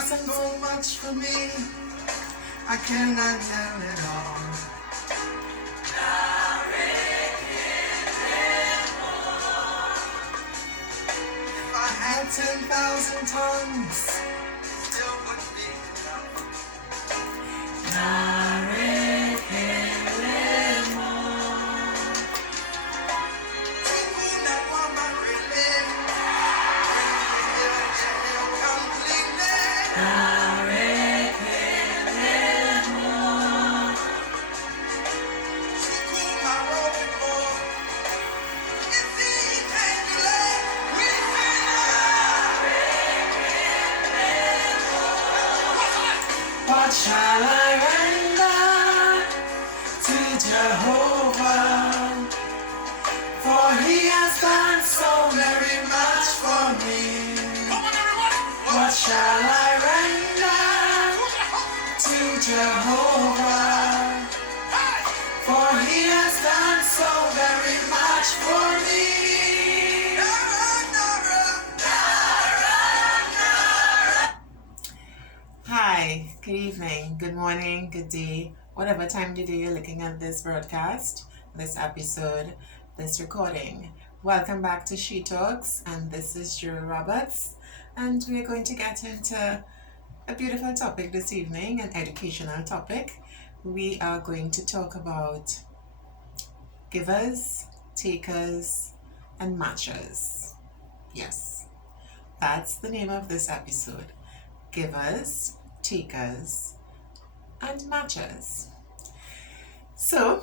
so much for me, I cannot tell it all. If I had 10,000 tongues, still wouldn't be enough. What shall I render to Jehovah? For he has done so very much for me. What shall I render to Jehovah? For he has done so very much for me. Hi, good evening, good morning, good day, whatever time of the day you're looking at this broadcast, this episode, this recording. Welcome back to She Talks, and this is Julie Roberts, and we're going to get into a beautiful topic this evening, an educational topic. We are going to talk about givers, takers, and matchers. Yes, that's the name of this episode. Givers, takers, and matchers. So,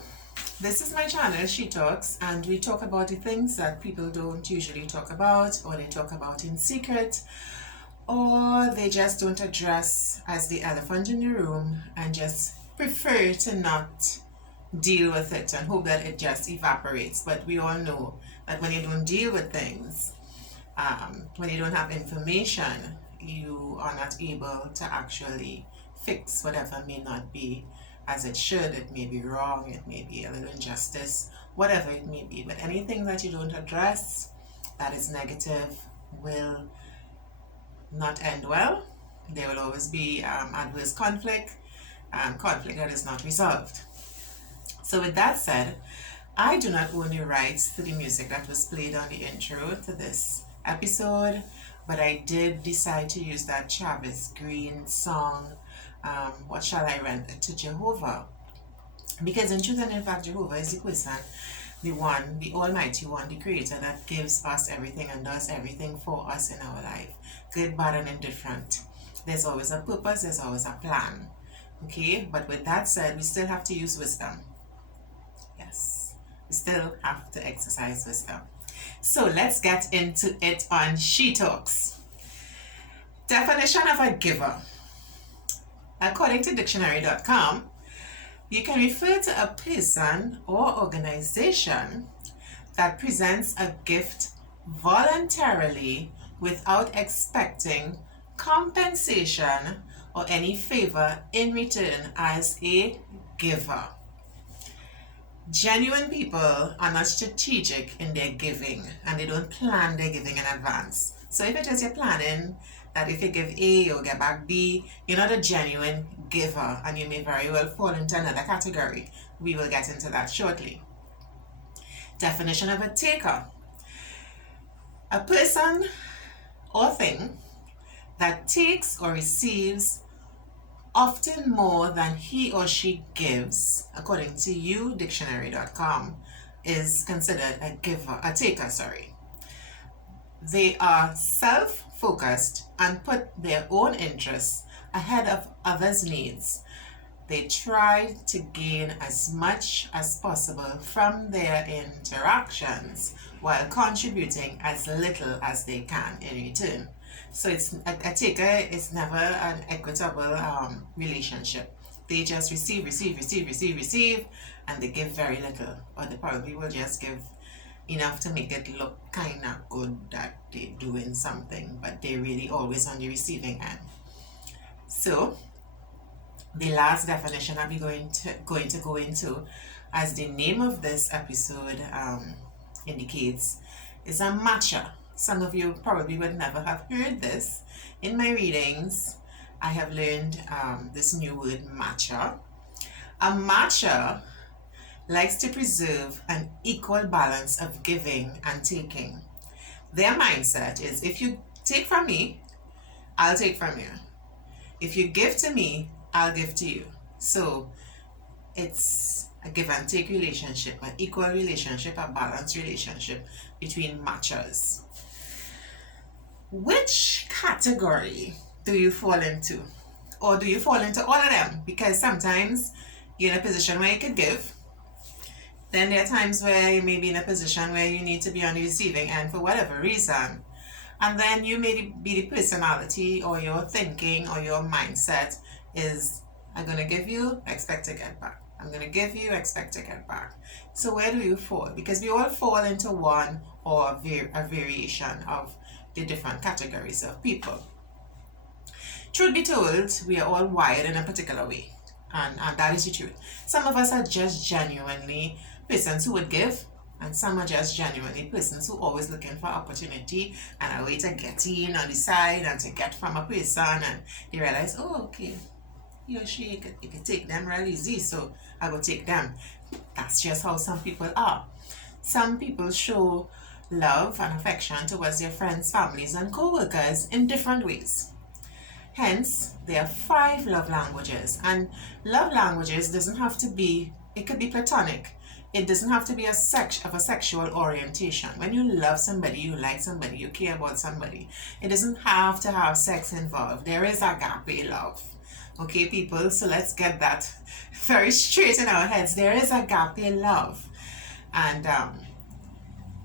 this is my channel, She Talks, and we talk about the things that people don't usually talk about, or they talk about in secret, or they just don't address as the elephant in the room and just prefer to not deal with it and hope that it just evaporates. But we all know that when you don't deal with things, when you don't have information, you are not able to actually fix whatever may not be as it should. It may be wrong, it may be a little injustice, whatever it may be. But anything that you don't address that is negative will not end well. There will always be adverse conflict and conflict that is not resolved. So with that said, I do not own the rights to the music that was played on the intro to this episode, but I did decide to use that Travis Green song, What Shall I Render to Jehovah? Because in truth and in fact, Jehovah is the person, the one, the Almighty One, the Creator that gives us everything and does everything for us in our life, good, bad, and indifferent. There's always a purpose, there's always a plan. Okay, but with that said, we still have to use wisdom. Yes, we still have to exercise wisdom. So let's get into it on She Talks. Definition of a giver. According to dictionary.com, you can refer to a person or organization that presents a gift voluntarily without expecting compensation or any favor in return as a giver. Genuine people are not strategic in their giving, and they don't plan their giving in advance. So if it is you're planning that if you give A, you'll get back B, you're not a genuine giver, and you may very well fall into another category. We will get into that shortly. Definition of a taker. A person or thing that takes or receives often more than he or she gives, according to dictionary.com, is considered a taker. They are self-focused and put their own interests ahead of others' needs. They try to gain as much as possible from their interactions while contributing as little as they can in return. So it's a taker is never an equitable relationship. They just receive, and they give very little, or they probably will just give enough to make it look kind of good that they're doing something, but they're really always on the receiving end. So the last definition I'll be going to go into, as the name of this episode indicates, is a matcher. Some of you probably would never have heard this in my readings, I have learned this new word, matcher. A matcher likes to preserve an equal balance of giving and taking. Their mindset is, if you take from me, I'll take from you. If you give to me, I'll give to you. So it's a give and take relationship, an equal relationship, a balanced relationship between matchers. Which category do you fall into? Or do you fall into all of them? Because sometimes you're in a position where you could give. Then there are times where you may be in a position where you need to be on the receiving end for whatever reason. And then you may be the personality or your thinking or your mindset is, I'm going to give you, expect to get back. I'm going to give you, expect to get back. So where do you fall? Because we all fall into one or a variation of the different categories of people. Truth be told, we are all wired in a particular way. And that is the truth. Some of us are just genuinely persons who would give, and some are just genuinely persons who always looking for opportunity and a way to get in on the side and to get from a person, and they realize, oh, okay, he or she, you could take them real easy, so I will take them. That's just how some people are. Some people show love and affection towards their friends, families, and co-workers in different ways. Hence, there are 5 love languages, and love languages doesn't have to be, it could be platonic. It doesn't have to be a sexual orientation. When you love somebody, you like somebody, you care about somebody, it doesn't have to have sex involved. There is agape love. Okay, people, so let's get that very straight in our heads. There is agape love. And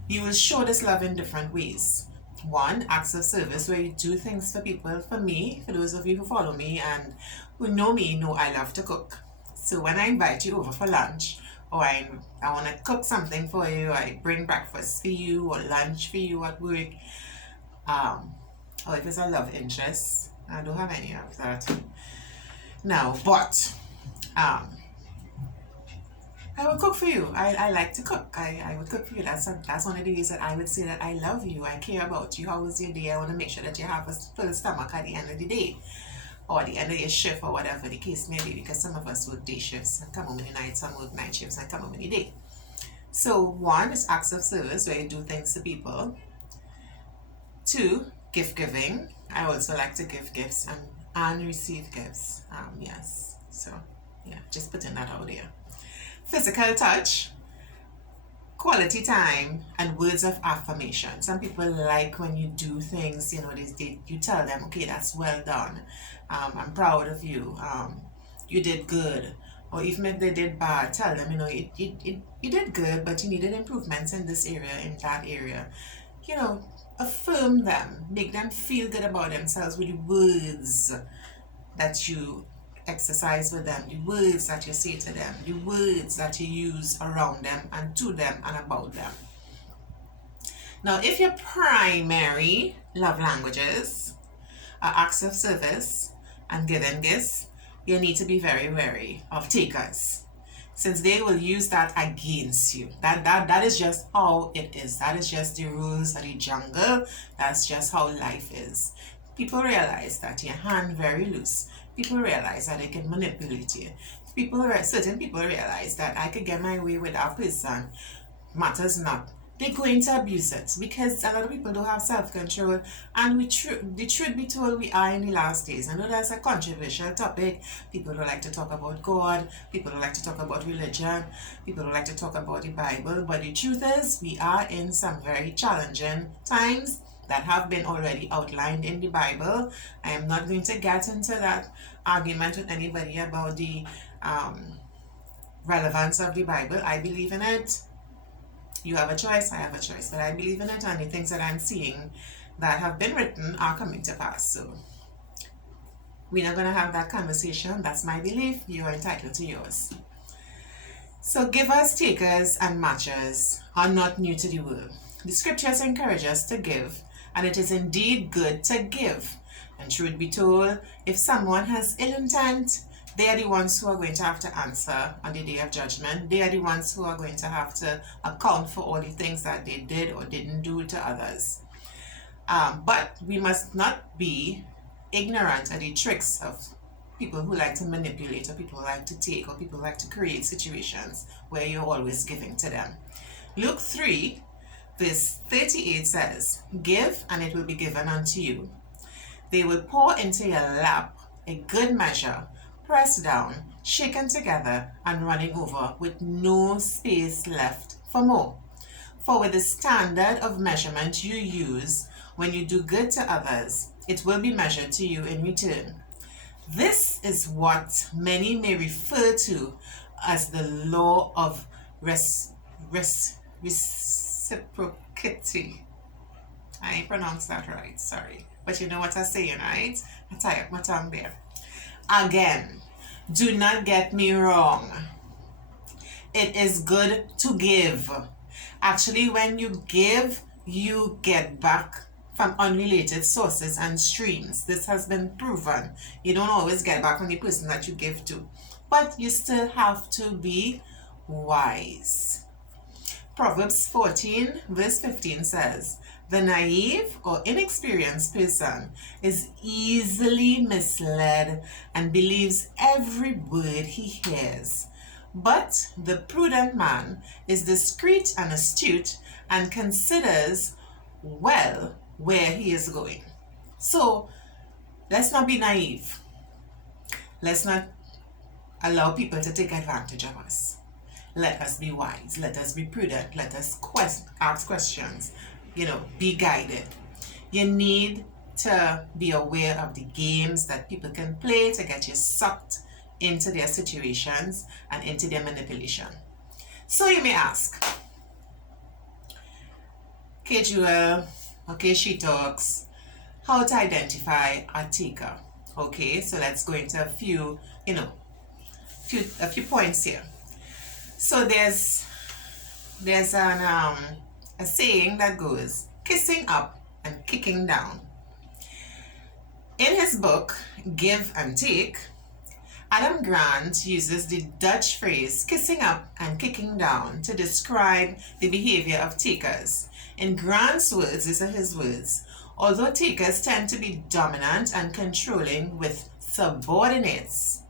you will show this love in different ways. One, acts of service, where you do things for people. For me, for those of you who follow me and who know me, know I love to cook. So when I invite you over for lunch, or I want to cook something for you, I bring breakfast for you or lunch for you at work, or if it's a love interest, I don't have any of that now, but I will cook for you. I like to cook. I would cook for you. That's one of the ways that I would say that I love you. I care about you. How was your day? I want to make sure that you have a full stomach at the end of the day, or at the end of your shift, or whatever the case may be, because some of us work day shifts and come home in the night, some work night shifts and come home in the day. So 1 is acts of service, where you do things to people. 2, gift giving. I also like to give gifts and receive gifts. Yes. So yeah, just putting that out there. Physical touch, quality time, and words of affirmation. Some people like when you do things, you tell them, okay, that's well done. I'm proud of you. You did good. Or even if they did bad, tell them, you did good, but you needed improvements in this area, in that area. Affirm them, make them feel good about themselves with the words that you exercise with them, the words that you say to them, the words that you use around them and to them and about them. Now, if your primary love languages are acts of service and giving gifts, you need to be very wary of takers, since they will use that against you. That is just how it is. That is just the rules of the jungle. That's just how life is. People realize that your hand very loose. People realize that they can manipulate you. Certain people realize that I could get my way with that person. Matters not. They're going to abuse it, because a lot of people don't have self-control. And the truth be told, we are in the last days. I know that's a controversial topic. People don't like to talk about God. People don't like to talk about religion. People don't like to talk about the Bible. But the truth is, we are in some very challenging times that have been already outlined in the Bible. I am not going to get into that argument with anybody about the relevance of the Bible. I believe in it. You have a choice, I have a choice, but I believe in it, and the things that I'm seeing that have been written are coming to pass. So we're not going to have that conversation. That's my belief. You are entitled to yours. So givers, takers, and matchers are not new to the world. The scriptures encourage us to give, and it is indeed good to give. And truth be told, if someone has ill intent, they are the ones who are going to have to answer on the day of judgment. They are the ones who are going to have to account for all the things that they did or didn't do to others. But we must not be ignorant of the tricks of people who like to manipulate, or people who like to take, or people who like to create situations where you're always giving to them. Luke 3 verse 38 says, "Give, and it will be given unto you. They will pour into your lap a good measure, pressed down, shaken together, and running over, with no space left for more. For with the standard of measurement you use when you do good to others, it will be measured to you in return." This is what many may refer to as the law of reciprocity. I ain't pronounced that right, sorry. But you know what I'm saying, right? I tie up my tongue there. Again, do not get me wrong. It is good to give. Actually, when you give, you get back from unrelated sources and streams. This has been proven. You don't always get back from the person that you give to, but you still have to be wise. Proverbs 14 verse 15 says, "The naive or inexperienced person is easily misled and believes every word he hears. But the prudent man is discreet and astute and considers well where he is going." So let's not be naive. Let's not allow people to take advantage of us. Let us be wise. Let us be prudent. Let us ask questions. Be guided. You need to be aware of the games that people can play to get you sucked into their situations and into their manipulation. So you may ask, "Okay, Jewel, okay, She Talks, how to identify a taker?" Okay, so let's go into a few points here. So there's a saying that goes, "Kissing up and kicking down." In his book, Give and Take, Adam Grant uses the Dutch phrase "kissing up and kicking down" to describe the behavior of takers. In Grant's words, these are his words, "Although takers tend to be dominant and controlling with subordinates,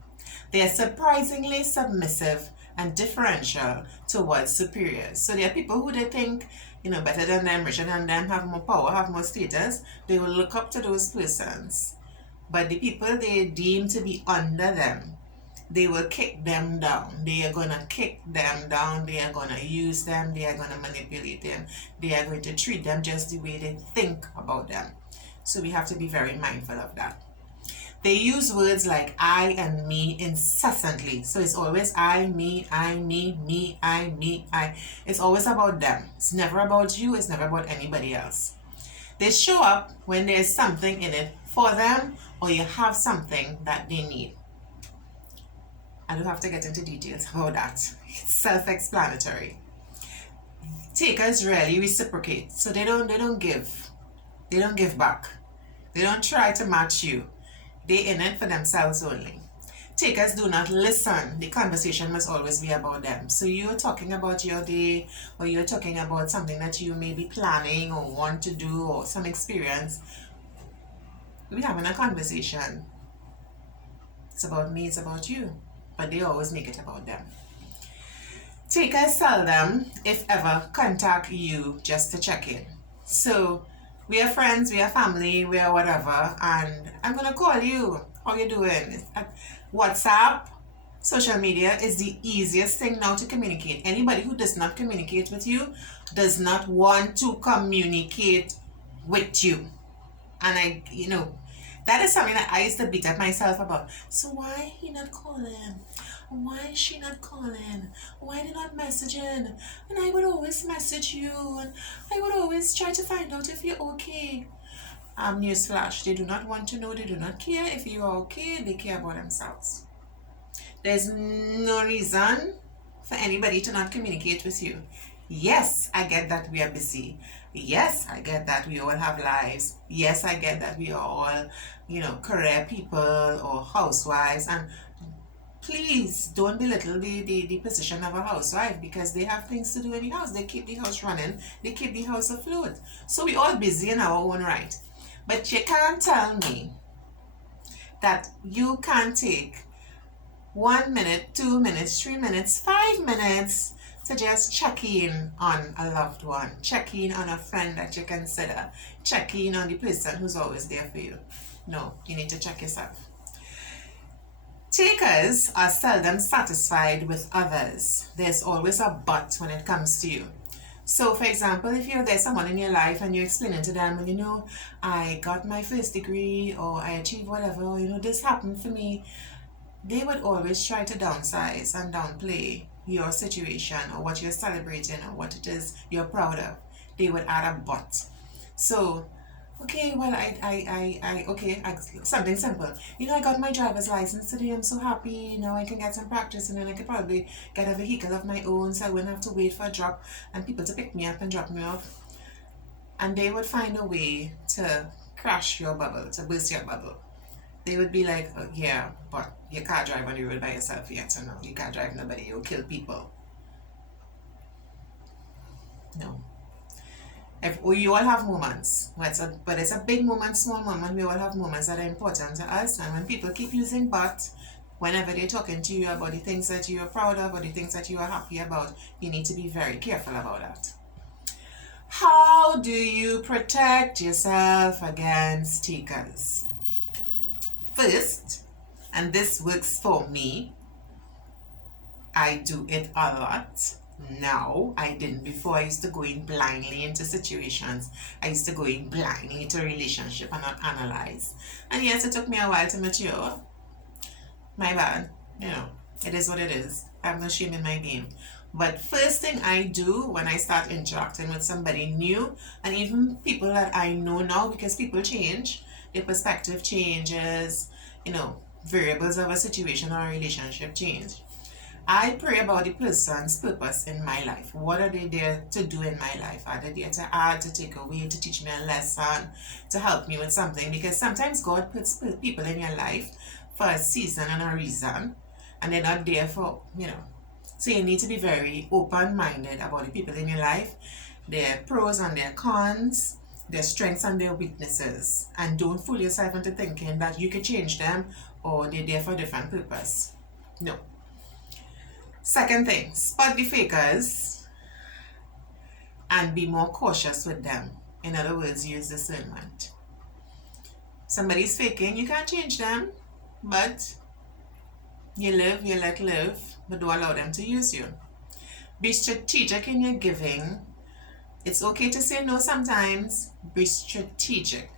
they are surprisingly submissive and differential towards superiors." So there are people who they think, better than them, richer than them, have more power, have more status. They will look up to those persons. But the people they deem to be under them, they will kick them down. They are going to kick them down. They are going to use them. They are going to manipulate them. They are going to treat them just the way they think about them. So we have to be very mindful of that. They use words like "I" and "me" incessantly. So it's always I, me, me, I, me, I. It's always about them. It's never about you. It's never about anybody else. They show up when there's something in it for them, or you have something that they need. I don't have to get into details about that. It's self-explanatory. Takers rarely reciprocate. So they don't give. They don't give back. They don't try to match you. They in it for themselves only. Takers do not listen. The conversation must always be about them. So you're talking about your day, or you're talking about something that you may be planning or want to do, or some experience. We're having a conversation. It's about me, it's about you. But they always make it about them. Takers seldom, if ever, contact you just to check in. So we are friends, we are family, we are whatever, and I'm gonna call you. How you doing? WhatsApp, social media is the easiest thing now to communicate. Anybody who does not communicate with you does not want to communicate with you. And that is something that I used to beat up myself about. So why he not calling? Why is she not calling? Why they not messaging? And I would always message you, and I would always try to find out if you're okay. Newsflash, they do not want to know, they do not care if you are okay, they care about themselves. There's no reason for anybody to not communicate with you. Yes, I get that we are busy. Yes, I get that we all have lives. Yes, I get that we are all, career people or housewives. And please don't belittle the position of a housewife, because they have things to do in the house. They keep the house running. They keep the house afloat. So we all busy in our own right. But you can't tell me that you can take 1 minute, 2 minutes, 3 minutes, 5 minutes to just check in on a loved one, check in on a friend that you consider, check in on the person who's always there for you. No, you need to check yourself. Takers are seldom satisfied with others. There's always a but when it comes to you. So, for example, if there's someone in your life and you're explaining to them, and I got my first degree or I achieved whatever, this happened for me, they would always try to downsize and downplay your situation or what you're celebrating or what it is you're proud of. They would add a but. So, okay, well, something simple. I got my driver's license today. I'm so happy. Now I can get some practice and then I could probably get a vehicle of my own so I wouldn't have to wait for a drop and people to pick me up and drop me off. And they would find a way to crash your bubble, to burst your bubble. They would be like, oh, yeah, but you can't drive on the road by yourself yet, so no, you can't drive nobody, you'll kill people. No. We all have moments, but it's a big moment, small moment. We all have moments that are important to us, and when people keep using but, whenever they're talking to you about the things that you are proud of or the things that you are happy about, you need to be very careful about that. How do you protect yourself against takers? First, and this works for me, I do it a lot now. I didn't before. I used to go in blindly into situations. I used to go in blindly into a relationship and not analyze. And yes, it took me a while to mature. My bad. It is what it is. I have no shame in my game. But first thing I do when I start interacting with somebody new, and even people that I know now, because people change, their perspective changes, variables of a situation or a relationship change. I pray about the person's purpose in my life. What are they there to do in my life? Are they there to add, to take away, to teach me a lesson, to help me with something? Because sometimes God puts people in your life for a season and a reason, and they're not there for, So you need to be very open-minded about the people in your life, their pros and their cons, their strengths and their weaknesses, and don't fool yourself into thinking that you can change them or they're there for a different purpose. No. Second thing, spot the fakers and be more cautious with them. In other words, use discernment. Somebody's faking, you can't change them, but you live, you let live, but don't allow them to use you. Be strategic in your giving. It's okay to say no sometimes. Be strategic.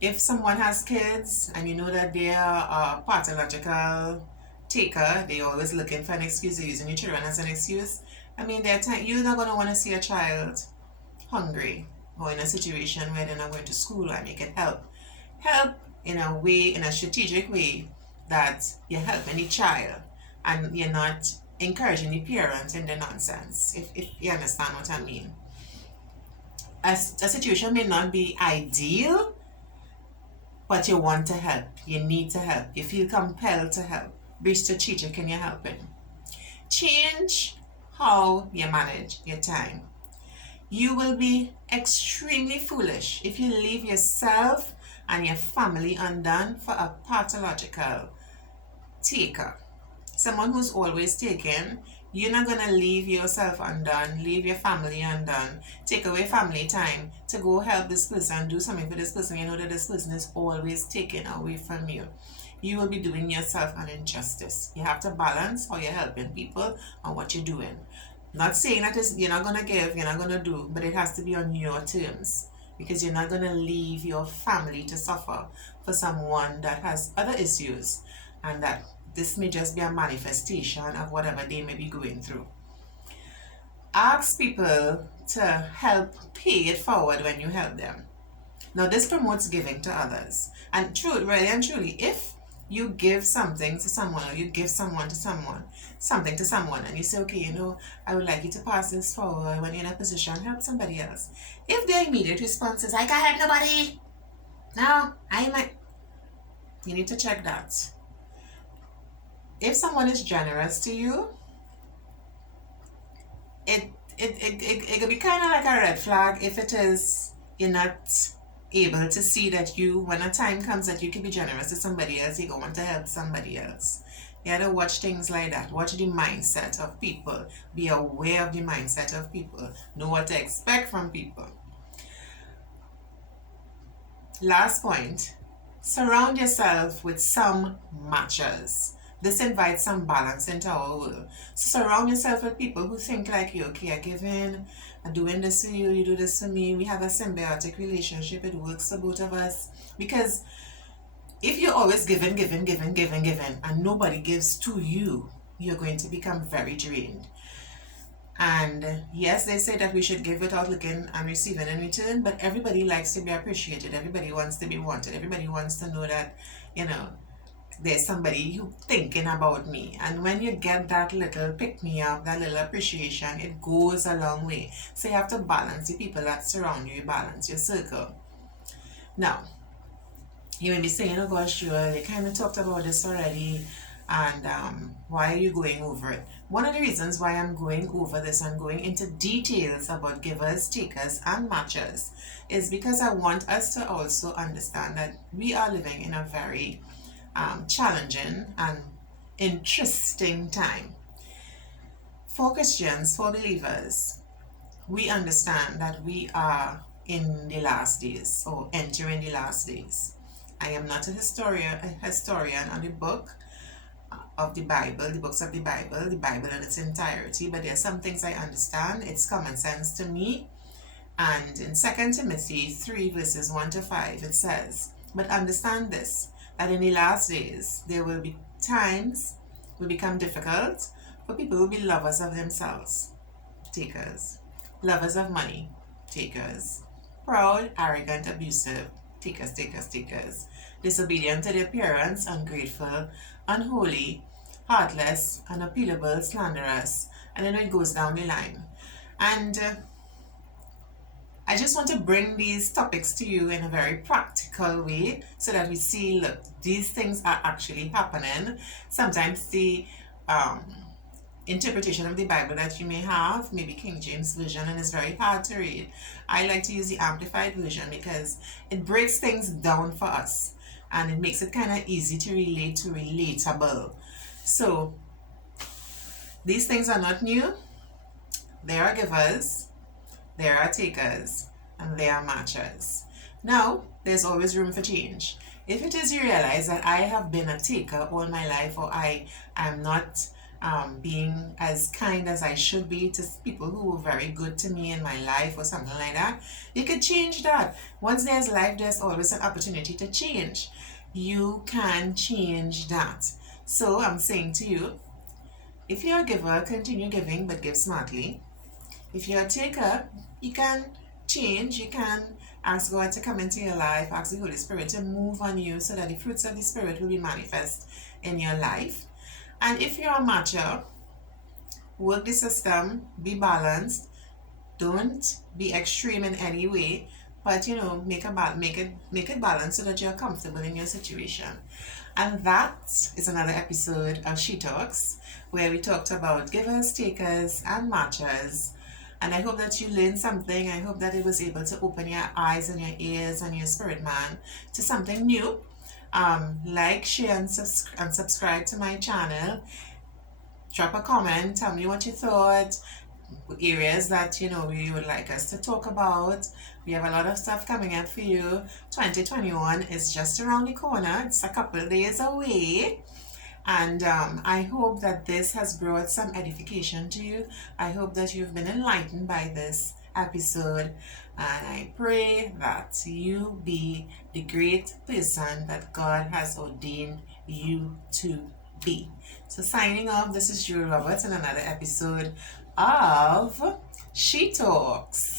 If someone has kids and you know that they are a pathological taker, they're always looking for an excuse, they're using your children as an excuse. You're not going to want to see a child hungry or in a situation where they're not going to school, and you can help in a way, in a strategic way, that you're helping the child and you're not encouraging the parents in the nonsense, if you understand what I mean. A situation may not be ideal, but you want to help, you need to help, you feel compelled to help. Be strategic in your helping. Change how you manage your time. You will be extremely foolish if you leave yourself and your family undone for a pathological taker. Someone who's always taking. You're not going to leave yourself undone, leave your family undone, take away family time to go help this person, do something for this person. You know that this person is always taken away from you. You will be doing yourself an injustice. You have to balance how you're helping people and what you're doing. Not saying that you're not going to give, you're not going to do, but it has to be on your terms, because you're not going to leave your family to suffer for someone that has other issues, and that this may just be a manifestation of whatever they may be going through. Ask people to help pay it forward when you help them. Now, this promotes giving to others. And really and truly, if you give something to someone, or you give something to someone, and you say, okay, I would like you to pass this forward when you're in a position, help somebody else. If their immediate response is, I can't help nobody, you need to check that. If someone is generous to you, it could be kind of like a red flag if it is you're not able to see that you, when a time comes that you can be generous to somebody else, you go want to help somebody else. You have to watch things like that. Watch the mindset of people. Be aware of the mindset of people. Know what to expect from people. Last point. Surround yourself with some matchers. This invites some balance into our world. So surround yourself with people who think like you. Okay, I give in. I'm doing this for you. You do this for me. We have a symbiotic relationship. It works for both of us. Because if you're always giving, and nobody gives to you, you're going to become very drained. And yes, they say that we should give without looking and receiving in return, but everybody likes to be appreciated. Everybody wants to be wanted. Everybody wants to know that, there's somebody who thinking about me. And when you get that little pick me up, that little appreciation, it goes a long way. So you have to balance the people that surround you, balance your circle. Now, you may be saying, oh gosh, sure, you kind of talked about this already, and why are you going over it? One of the reasons why I'm going over this and going into details about givers, takers, and matchers is because I want us to also understand that we are living in a very challenging and interesting time. For Christians, for believers, we understand that we are in the last days, or entering the last days. I am not a historian on the book of the Bible, the books of the Bible in its entirety, but there are some things I understand. It's common sense to me. And in 2 Timothy 3 verses 1 to 5, it says, but understand this, that in the last days there will be times will become difficult, for people will be lovers of themselves, takers, lovers of money, takers, proud, arrogant, abusive, takers, disobedient to their parents, ungrateful, unholy, heartless, unappealable, slanderous, and then it goes down the line. And I just want to bring these topics to you in a very practical way so that we see, look, these things are actually happening. Sometimes the interpretation of the Bible that you may have, maybe King James Version, and it's very hard to read. I like to use the Amplified Version because it breaks things down for us and it makes it kind of easy to relate to, relatable. So these things are not new. There are givers, there are takers, and there are matchers. Now, there's always room for change. If it is you realize that I have been a taker all my life, or I am not being as kind as I should be to people who were very good to me in my life or something like that, you could change that. Once there's life, there's always an opportunity to change. You can change that. So I'm saying to you, if you're a giver, continue giving, but give smartly. If you're a taker, you can change. You can ask God to come into your life, ask the Holy Spirit to move on you so that the fruits of the Spirit will be manifest in your life. And if you're a matcher, work the system, be balanced. Don't be extreme in any way, but make it balanced so that you're comfortable in your situation. And that is another episode of She Talks, where we talked about givers, takers, and matchers. And I hope that you learned something. I hope that it was able to open your eyes and your ears and your spirit man to something new. Like, share, and subscribe to my channel. Drop a comment. Tell me what you thought. Areas that we would like us to talk about. We have a lot of stuff coming up for you. 2021 is just around the corner. It's a couple of days away. And I hope that this has brought some edification to you. I hope that you've been enlightened by this episode. And I pray that you be the great person that God has ordained you to be. So signing off, this is Julie Roberts in another episode of She Talks.